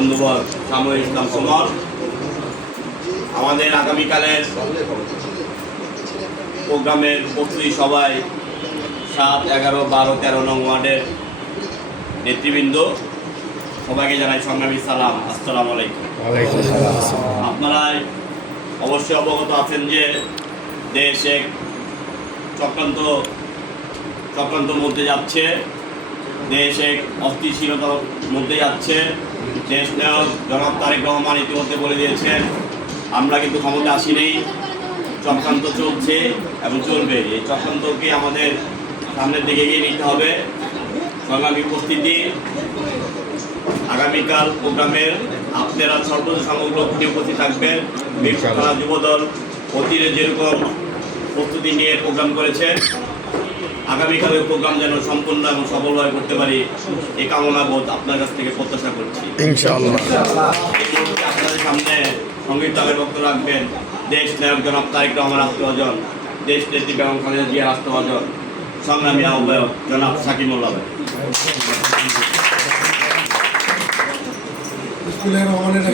বন্ধুবর সাময়িক ইসলাম সমর আমাদের আগামীকালের প্রোগ্রামের প্রস্তুতি সবাই সাত এগারো বারো তেরো নং ওয়ার্ডের নেতৃবৃন্দ। সবাইকে জানাই সংগ্রামী সালাম। আসসালাম আলাইকুম। আপনারা অবশ্যই অবগত আছেন যে দেশ এক চক্রান্ত চক্রান্তর মধ্যে যাচ্ছে। দেশ এক অস্থিতিশীলতার মধ্যে যাচ্ছে। দেশ নায়ক জনাব তারেক রহমান ইতিমধ্যে বলে দিয়েছেন আমরা কিন্তু ক্ষমতা আসিনি। চক্রান্ত চলছে এবং চলবে। এই চক্রান্তকে আমাদের সামনের দিকে এগিয়ে নিতে হবে। সংগ্রামী উপস্থিতি আগামীকাল প্রোগ্রামের আপনারা সর্বোচ্চ সমগ্র উপস্থিত থাকবেন। থানা যুবদল অতীতে যেরকম প্রস্তুতি নিয়ে প্রোগ্রাম করেছেন আগামীকালের প্রোগ্রাম যেন সম্পূর্ণ এবং সফলভাবে করতে পারি এই কামনা বোধ আপনার কাছ থেকে প্রত্যাশা করছি। ইনশাআল্লাহ। এই মুহূর্তে আপনাদের সামনে সংগীত দলের বক্তব্য রাখবেন দেশ নায়ক জনাব তারিক রহমান আত্মজন দেশ নেত্রী বেগম খালেদা জিয়ার আত্মজন সংগ্রামী আহ্বায়ক জনাব সাকিমুল্লাহ রহমানির রহিম।